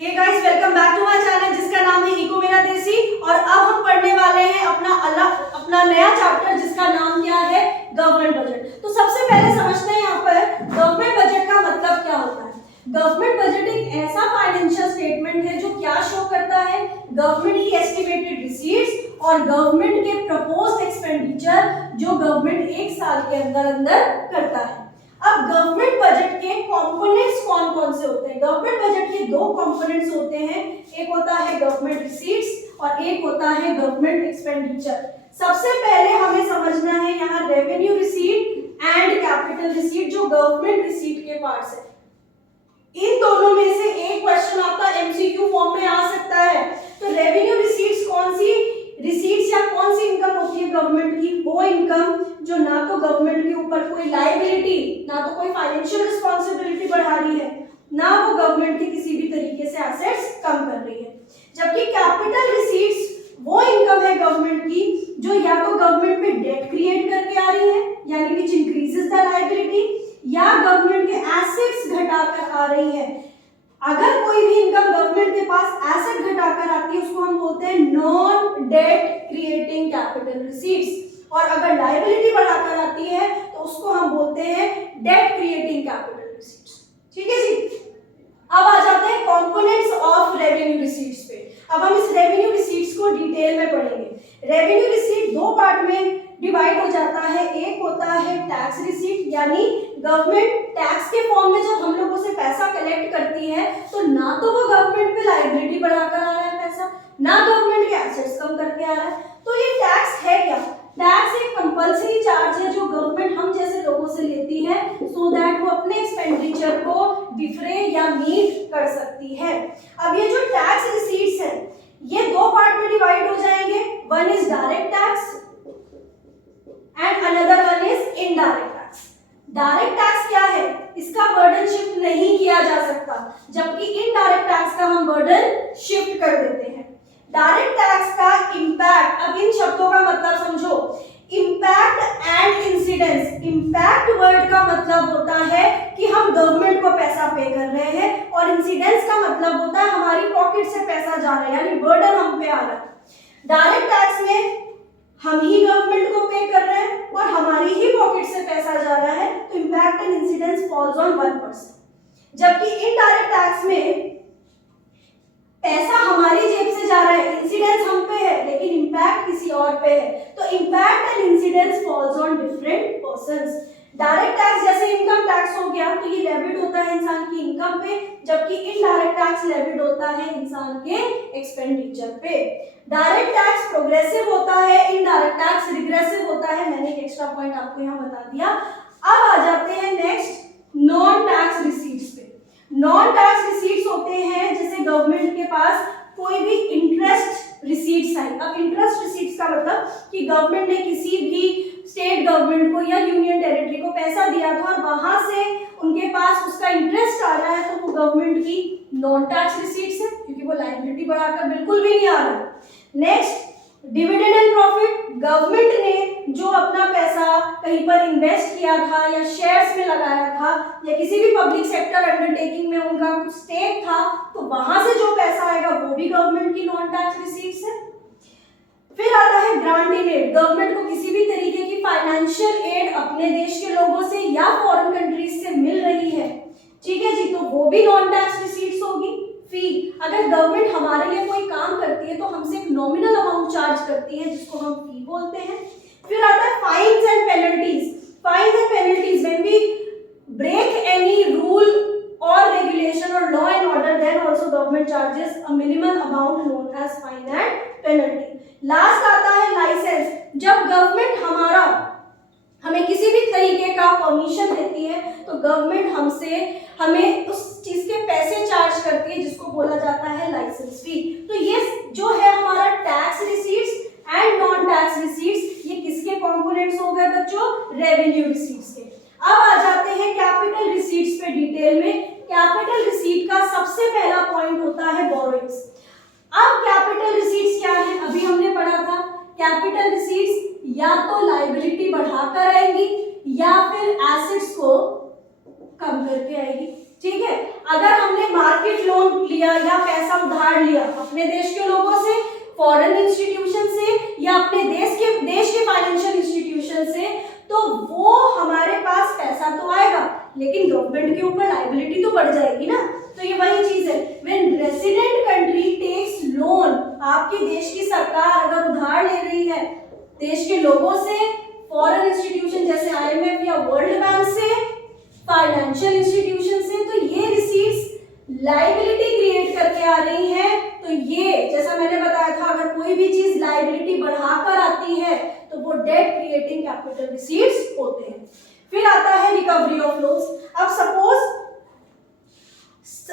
Hey guys, welcome back to my channel जिसका नाम है इको मेरा देसी। और अब हम पढ़ने वाले हैं अपना नया चैप्टर जिसका नाम क्या है, गवर्नमेंट बजट। तो सबसे पहले समझते हैं यहाँ पर गवर्नमेंट बजट का मतलब क्या होता है। गवर्नमेंट बजट एक ऐसा फाइनेंशियल स्टेटमेंट है जो क्या शो करता है, गवर्नमेंट की एस्टिमेटेड रिसीट्स और गवर्नमेंट के प्रपोज्ड एक्सपेंडिचर जो गवर्नमेंट एक साल के अंदर अंदर करता है। अब गवर्नमेंट बजट के कंपोनेंट्स कौन कौन से होते हैं। गवर्नमेंट बजट के दो कंपोनेंट्स होते हैं, एक होता है गवर्नमेंट रिसीट्स और एक होता है गवर्नमेंट एक्सपेंडिचर। सबसे पहले हमें समझना है यहाँ revenue receipt and capital receipt जो गवर्नमेंट रिसीट के पार्ट्स है। इन दोनों में से एक क्वेश्चन आपका एमसीक्यू फॉर्म में आ सकता है। तो रेवेन्यू रिसीट्स कौन सी रिसीट्स या कौन सी इनकम होती है गवर्नमेंट की, वो इनकम जो ना तो गवर्नमेंट के ऊपर कोई लायबिलिटी, ना तो कोई फाइनेंशियल रिस्पांसिबिलिटी बढ़ा रही है, ना वो गवर्नमेंट के किसी भी तरीके से एसेट्स कम कर रही है। जबकि कैपिटल रिसीट्स वो इनकम है गवर्नमेंट की जो या तो गवर्नमेंट पे डेट क्रिएट करके आ रही है यानी विच इंक्रीजेस द लायबिलिटी, या गवर्नमेंट के एसेट्स घटाकर आ रही है। अगर कोई भी इनकम गवर्नमेंट के पास एसेट घटाकर आती है उसको हम बोलते हैं non debt creating capital receipts, और अगर लायबिलिटी बढ़ाकर आती है तो उसको हम बोलते हैं डेट क्रिएटिंग कैपिटल रिसीट्स। ठीक है जी। अब आ जाते हैं कंपोनेंट्स ऑफ रेवेन्यू रिसीट्स पे। अब हम इस रेवेन्यू रिसीट्स को डिटेल में पढ़ेंगे। रेवेन्यू रिसीट दो पार्ट में डिवाइड हो जाता है। एक होता है टैक्स रिसीट, यानी गवर्नमेंट टैक्स के फॉर्म में जब हम लोगों से पैसा कलेक्ट करती है तो ना तो वो गवर्नमेंट पे लायबिलिटी बढ़ाकर आ रहा है पैसा, ना गवर्नमेंट के एसेट्स कम करके आ रहा है। तो ये टैक्स है क्या? टैक्स एक कंपल्सरी चार्ज है जो गवर्नमेंट हम जैसे लोगों से लेती है सो दैट वो अपने एक्सपेंडिचर को डिफरे या मीट कर सकती है। अब ये जो टैक्स रिसीट्स है ये दो पार्ट में डिवाइड हो जाएंगे। One is direct tax and another one is indirect tax. Direct tax क्या है? इसका बर्डन शिफ्ट नहीं किया जा सकता, जबकि इनडायरेक्ट टैक्स का हम बर्डन शिफ्ट कर देते हैं। डायरेक्ट टैक्स का इम्पैक्ट, अब इन शब्दों का मतलब समझो, impact and incidence. Impact word का मतलब होता है कि हम गवर्नमेंट को पैसा पे कर रहे हैं, और इंसिडेंस का मतलब होता है हमारी पॉकेट से पैसा जा रहा है यानी बर्डन हम पे आ रहा है। डायरेक्ट टैक्स में हम ही गवर्नमेंट को पे कर रहे हैं और हमारी ही पॉकेट से पैसा जा रहा है, तो impact and incidence falls on one person. जबकि इनडायरेक्ट टैक्स में पैसा हमारी जेब से जा रहा है, इंसिडेंस हम पे है लेकिन इम्पैक्ट किसी और पे है, तो impact and incidence falls on different persons. Direct tax जैसे इनकम टैक्स हो गया तो ये लेविड होता है इंसान की इनकम पे, जबकि इनडायरेक्ट टैक्स लेविड होता है इंसान के एक्सपेंडिचर पे। डायरेक्ट टैक्स प्रोग्रेसिव होता है, इनडायरेक्ट टैक्स रिग्रेसिव होता है। मैंने एक एक्स्ट्रा पॉइंट आपको यहाँ बता दिया। अब आ जाते हैं नेक्स्ट नॉन टैक्स रिसीट्स पे। नॉन टैक्स रिसीट्स होते हैं जैसे गवर्नमेंट के पास कोई भी इंटरेस्ट रिसीट्स आई। अब इंटरेस्ट रिसीट्स का मतलब कि गवर्नमेंट ने किसी भी स्टेट गवर्नमेंट को या यूनियन टेरिटरी को पैसा दिया था और वहां से उनके पास उसका इंटरेस्ट आ रहा है तो वो गवर्नमेंट की नॉन टैक्स रिसीट्स है, क्योंकि वो लायबिलिटी बढ़ाकर बिल्कुल भी नहीं आ रहा। Next dividend and profit. Government ने जो अपना पैसा कहीं पर इन्वेस्ट किया था या शेयर्स में लगाया था या किसी भी पब्लिक सेक्टर अंडरटेकिंग में उनका कुछ स्टेक था, तो वहां से जो पैसा आएगा वो भी गवर्नमेंट की नॉन टैक्स रिसीट्स है। फिर आता है ग्रांट इन एड। गवर्नमेंट को किसी भी तरीके की फाइनेंशियल एड अपने देश के लोगों से या फॉरेन कंट्रीज से मिल रही है, ठीक है जी, तो वो भी नॉन टैक्स रिसीट्स होगी। फी, अगर गवर्नमेंट हमारे लिए कोई काम करती है तो हमसे एक नॉमिनल अमाउंट चार्ज करती है जिसको हम फी बोलते हैं। फिर आता है fines and penalties. Fines and penalties, when we break any rule और रेगुलेशन और law and order then also government charges a minimum amount known as fine and penalty. Last आता है लाइसेंस। जब गवर्नमेंट हमें किसी भी तरीके का परमिशन देती है तो गवर्नमेंट हमें उस चीज के पैसे चार्ज करती है जिसको बोला जाता है लाइसेंस फी। तो ये जो है हमारा tax receipts and non tax receipts, ये किसके कंपोनेंट्स हो गए बच्चों? रेवेन्यू रिसीट्स के। अब आ जाते हैं कैपिटल रिसीट्स पे डिटेल में। कैपिटल रिसीट का सबसे पहला पॉइंट होता है बोरोइंग्स। अब कैपिटल रिसीट्स क्या है? अभी हमने पढ़ा था कैपिटल रिसीट्स या तो लायबिलिटी बढ़ाकर आएंगी या फिर एसेट्स को कम करके आएगी। ठीक है, अगर हमने मार्केट लोन लिया लिया या पैसा उधार लिया अपने देश के लोगों से, फॉरेन इंस्टीट्यूशन से, या अपने देश के फाइनेंशियल इंस्टीट्यूशन से, तो वो हमारे पास पैसा तो आएगा लेकिन गवर्नमेंट के ऊपर लायबिलिटी तो बढ़ जाएगी ना। तो ये वही चीज है, when resident country takes loan, आपके देश की सरकार अगर उधार ले रही है देश के लोगों से, फॉरेन इंस्टीट्यूशन जैसे IMF या वर्ल्ड बैंक से, फाइनेंशियल इंस्टीट्यूशन से, तो ये रिसीट्स लायबिलिटी क्रिएट करके आ रही है। तो ये जैसा मैंने बताया था, अगर कोई भी चीज लायबिलिटी बढ़ाकर आती है तो वो डेट क्रिएटिंग कैपिटल रिसीट्स होते हैं। फिर आता है रिकवरी ऑफ लोन्स। अब सपोज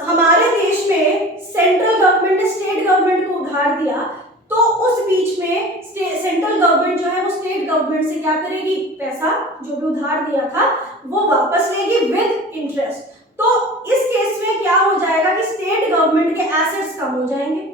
हमारे देश में सेंट्रल गवर्नमेंट ने स्टेट गवर्नमेंट को उधार दिया, तो उस बीच में सेंट्रल गवर्नमेंट जो है वो स्टेट गवर्नमेंट से क्या करेगी, पैसा जो भी उधार दिया था वो वापस लेगी विद इंटरेस्ट। तो इस केस में क्या हो जाएगा कि स्टेट गवर्नमेंट के एसेट्स कम हो जाएंगे,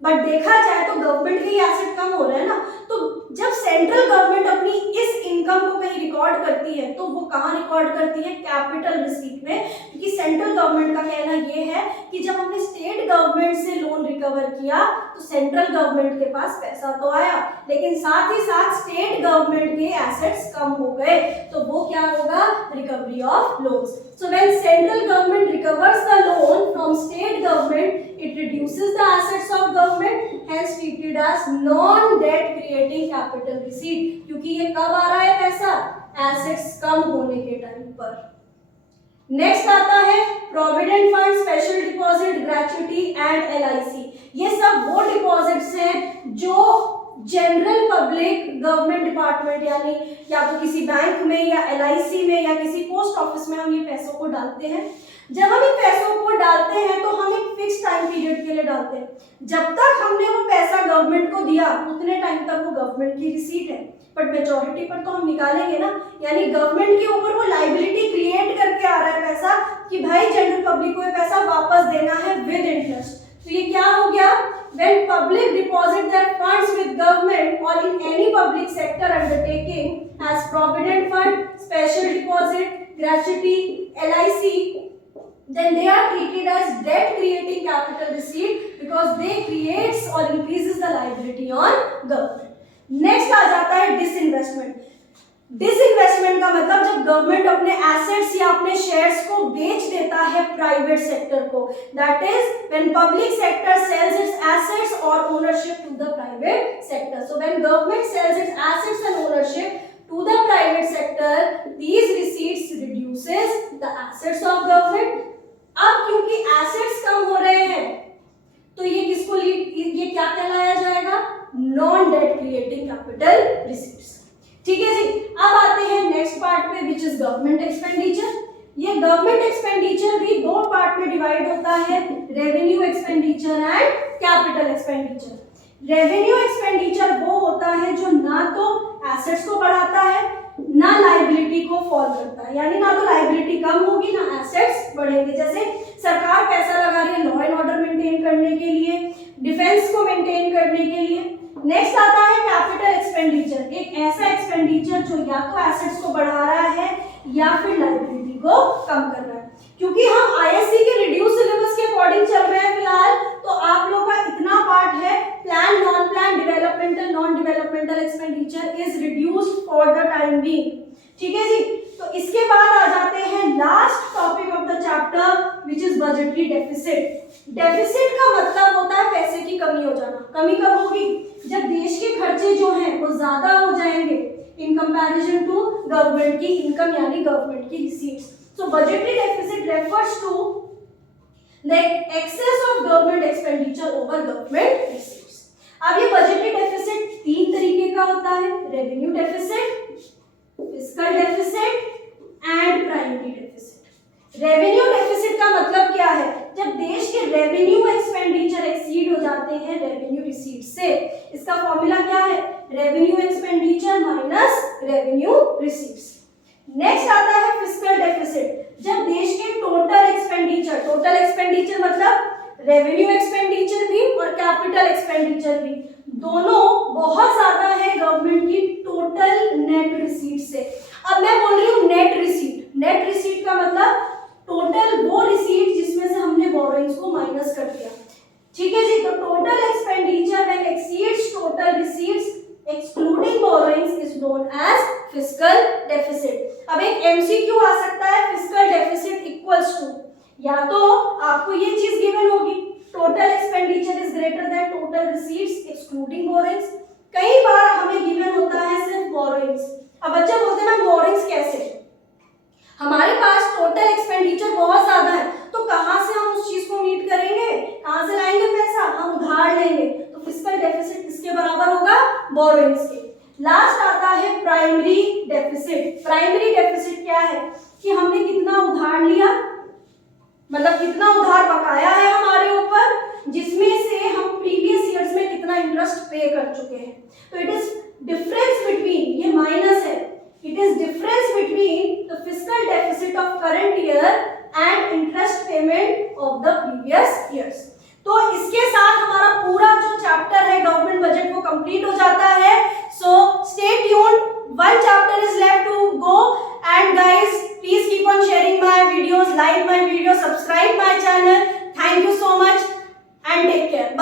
बट देखा जाए तो गवर्नमेंट के ही एसेट कम हो रहे हैं ना। तो जब सेंट्रल गवर्नमेंट अपनी इस इनकम को कहीं रिकॉर्ड करती है तो वो कहाँ रिकॉर्ड करती है, कैपिटल रिसीट में, क्योंकि सेंट्रल गवर्नमेंट का कहना ये है कि जब हमने स्टेट गवर्नमेंट से लोन रिकवर किया तो सेंट्रल गवर्नमेंट के पास पैसा तो आया लेकिन साथ ही साथ स्टेट गवर्नमेंट के एसेट्स कम हो गए, तो वो क्या होगा, recovery of loans. So when central government recovers the loan from state government, it reduces the assets of government, hence treated as non-debt creating capital receipt, क्योंकि ये कब आ रहा है पैसा, एसेट्स कम होने के टाइम पर। नेक्स्ट आता है provident fund, special deposit, gratuity and LIC। ये सब वो डिपॉजिट्स हैं जो जनरल पब्लिक गवर्नमेंट डिपार्टमेंट यानी या तो किसी बैंक में या LIC में या किसी पोस्ट ऑफिस में हम ये पैसों को डालते हैं। जब हम इन पैसों को डालते हैं तो हम एक फिक्स टाइम पीरियड के लिए डालते हैं, जब तक हमने वो पैसा गवर्नमेंट को दिया उतने टाइम तक वो गवर्नमेंट की रिसीट है, बट मेजॉरिटी पर तो हम निकालेंगे ना, यानी गवर्नमेंट के ऊपर वो लायबिलिटी क्रिएट करके आ रहा है पैसा कि भाई जनरल पब्लिक को ये पैसा वापस देना है विद इंटरेस्ट। तो ये क्या हो गया, when public deposit their funds with government or in any public sector undertaking as provident fund, special deposit, gratuity, LIC, then they are treated as debt creating capital receipt because they creates or increases the liability on government. Next आ जाता है disinvestment। Disinvestment का मतलब जब government अपने assets या अपने shares को बेच देता है प्राइवेट सेक्टर को, that is when public sector sells its assets और ownership to the private sector. So when government sells its assets and ownership to the private sector, these receipts reduces the assets of government. अब क्योंकि assets कम हो रहे हैं तो ये किसको ये क्या कहलाया जाएगा, non debt creating capital receipts. ठीक है जी। अब आते हैं नेक्स्ट पार्ट पे विच इज गवर्नमेंट एक्सपेंडिचर। ये गवर्नमेंट एक्सपेंडिचर भी दो पार्ट में डिवाइड होता है, revenue expenditure and capital expenditure. Revenue expenditure वो होता है जो ना तो एसेट्स को बढ़ाता है ना लायबिलिटी को फॉल करता है, यानी ना तो लायबिलिटी कम होगी ना एसेट्स बढ़ेंगे। जैसे सरकार पैसा लगा रही है लॉ एंड ऑर्डर मेंटेन करने के लिए, डिफेंस को मेंटेन करने के लिए। नेक्स्ट आता है कैपिटल एक्सपेंडिचर, एक ऐसा एक्सपेंडिचर जो या तो एसेट्स को बढ़ा रहा है या फिर लायबिलिटी को कम कर रहा है। क्योंकि हम ISC के रिड्यूस सिलेबस के अकॉर्डिंग चल रहे हैं फिलहाल, तो आप लोग का इतना पार्ट है, plan, non plan, developmental, non developmental expenditure is reduced for the time being. ठीक है जी। तो इसके बाद आ जाते हैं last topic of the chapter which is budgetary deficit. Deficit का मतलब होता है पैसे की कमी हो जाना। कमी कब होगी, जब देश के खर्चे जो हैं वो ज्यादा हो जाएंगे इन कंपैरिजन टू गवर्नमेंट की इनकम यानी गवर्नमेंट की receipts. So budgetary deficit refers to the excess of government expenditure over government receipts. अब ये बजटरी डेफिसिट तीन तरीके का होता है, revenue deficit, fiscal deficit and primary deficit. Revenue deficit का मतलब क्या है, जब देश के रेवेन्यू एक्सपेंडिचर एक्सीड हो जाते हैं रेवेन्यू रिसीट से। इसका फॉर्मूला क्या है, revenue expenditure minus revenue receipts. Next आता है फिस्कल डेफिसिट, जब देश के टोटल एक्सपेंडिचर मतलब रेवेन्यू एक्सपेंडिचर भी और कैपिटल एक्सपेंडिचर भी दोनों बहुत ज्यादा है गवर्नमेंट की टोटल नेट रिसीट से। अब मैं बोल रही हूँ नेट रिसीट का मतलब टोटल वो रिसीट जिसमें से हमने बोरोइंग्स को माइनस कर दिया। ठीक है जी। तो total expenditure when exceeds total receipts excluding borrowings is known as fiscal deficit. अब एक एमसीक्यू आ सकता है, फिस्कल डेफिसिट इक्वल्स टू, या तो आपको ये चीज गिवन होगी total expenditure is greater than total receipts excluding borrowings. कई बार हमें गिवन होता है सिर्फ बोरोइंग्स। अब बच्चे बोलते हैं मैम बोरोइंग्स कैसे, हमारे पास टोटल एक्सपेंडिचर बहुत ज्यादा है, तो कहां से हम उस चीज को मीट करेंगे, कहां से लाएंगे पैसा, हम उधार लेंगे, तो फिस्कल डेफिसिट किसके बराबर होगा, बोरोइंग्स के। लास्ट आता है प्राइमरी डेफिसिट। प्राइमरी डेफिसिट क्या है कि हमने कितना उधार लिया, मतलब कितना उधार बकाया है हमारे ऊपर, जिसमें से हम प्रीवियस ईयर्स में कितना इंटरेस्ट पे कर चुके हैं। तो इट इज डिफरेंस बिटवीन, ये माइनस है, it is difference between the fiscal deficit of current year and interest payment of the previous years. तो इसके साथ हमारा पूरा जो चैप्टर है गवर्नमेंट बजट वो कंप्लीट हो जाता है। So stay tuned, one chapter is left to go and guys please keep on sharing my videos, like my video, subscribe my channel. Thank you so